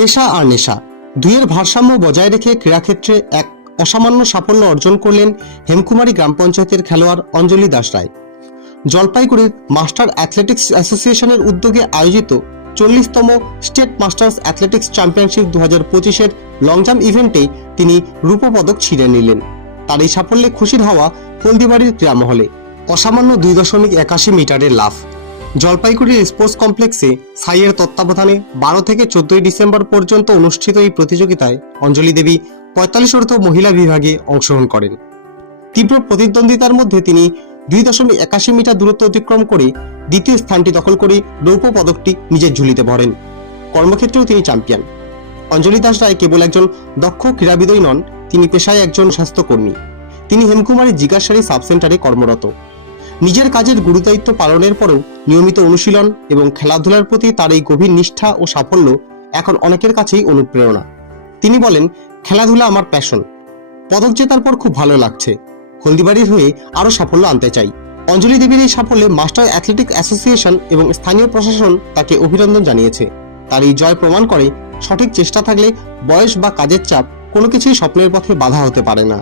পেশা আর নেশা। দুইয়ের ভারসাম্য বজায় রেখে ক্রীড়াক্ষেত্রে এক অসামান্য সাফল্য অর্জন করলেন হেমকুমারী গ্রাম পঞ্চায়েতের খেলোয়াড় অঞ্জলি দাস রায়। জলপাইগুড়ির মাস্টার অ্যাথলেটিক্স অ্যাসোসিয়েশনের উদ্যোগে আয়োজিত চল্লিশতম স্টেট মাস্টার্স অ্যাথলেটিক্স চ্যাম্পিয়নশিপ দু হাজার পঁচিশের লং জাম্প ইভেন্টে তিনি রূপপদক ছিঁড়ে নিলেন। তার এই সাফল্যে খুশির হওয়া হলদিবাড়ির ক্রীড়ামহলে। অসামান্য দুই দশমিক একাশি মিটারের লাফ। জলপাইগুড়ির স্পোর্টস কমপ্লেক্সে সাইয়ের তত্ত্বাবধানে বারো থেকে চোদ্দই ডিসেম্বর পর্যন্ত অনুষ্ঠিত এই প্রতিযোগিতায় অঞ্জলি দেবী পঁয়তাল্লিশ অর্থ মহিলা বিভাগে অংশগ্রহণ করেন। তীব্র প্রতিদ্বন্দ্বিতার মধ্যে তিনি দুই দশমিক একাশি মিটার দূরত্ব অতিক্রম করে দ্বিতীয় স্থানটি দখল করে রৌপ্য পদকটি নিজের ঝুলিতে ভরেন। কর্মক্ষেত্রেও তিনি চ্যাম্পিয়ন। অঞ্জলি দাস রায় কেবল একজন দক্ষ ক্রীড়াবিদই নন, তিনি পেশায় একজন স্বাস্থ্যকর্মী। তিনি হেমকুমারী জিজ্ঞাসারী সাব সেন্টারে কর্মরত। নিজের কাজের গুরুদায়িত্ব পালনের পরেও নিয়মিত অনুশীলন এবং খেলাধুলার প্রতি তার এই গভীর নিষ্ঠা ও সাফল্য এখন অনেকের কাছেই অনুপ্রেরণা। তিনি বলেন, খেলাধুলা আমার প্যাশন পদক জেতার পর খুব ভালো লাগছে। হলদিবাড়ির হয়ে আরও সাফল্য আনতে চাই। অঞ্জলি দেবীর এই সাফল্যে মাস্টার অ্যাথলেটিক অ্যাসোসিয়েশন এবং স্থানীয় প্রশাসন তাকে অভিনন্দন জানিয়েছে। তার এই জয় প্রমাণ করে সঠিক চেষ্টা থাকলে বয়স বা কাজের চাপ কোনো কিছুই স্বপ্নের পথে বাধা হতে পারে না।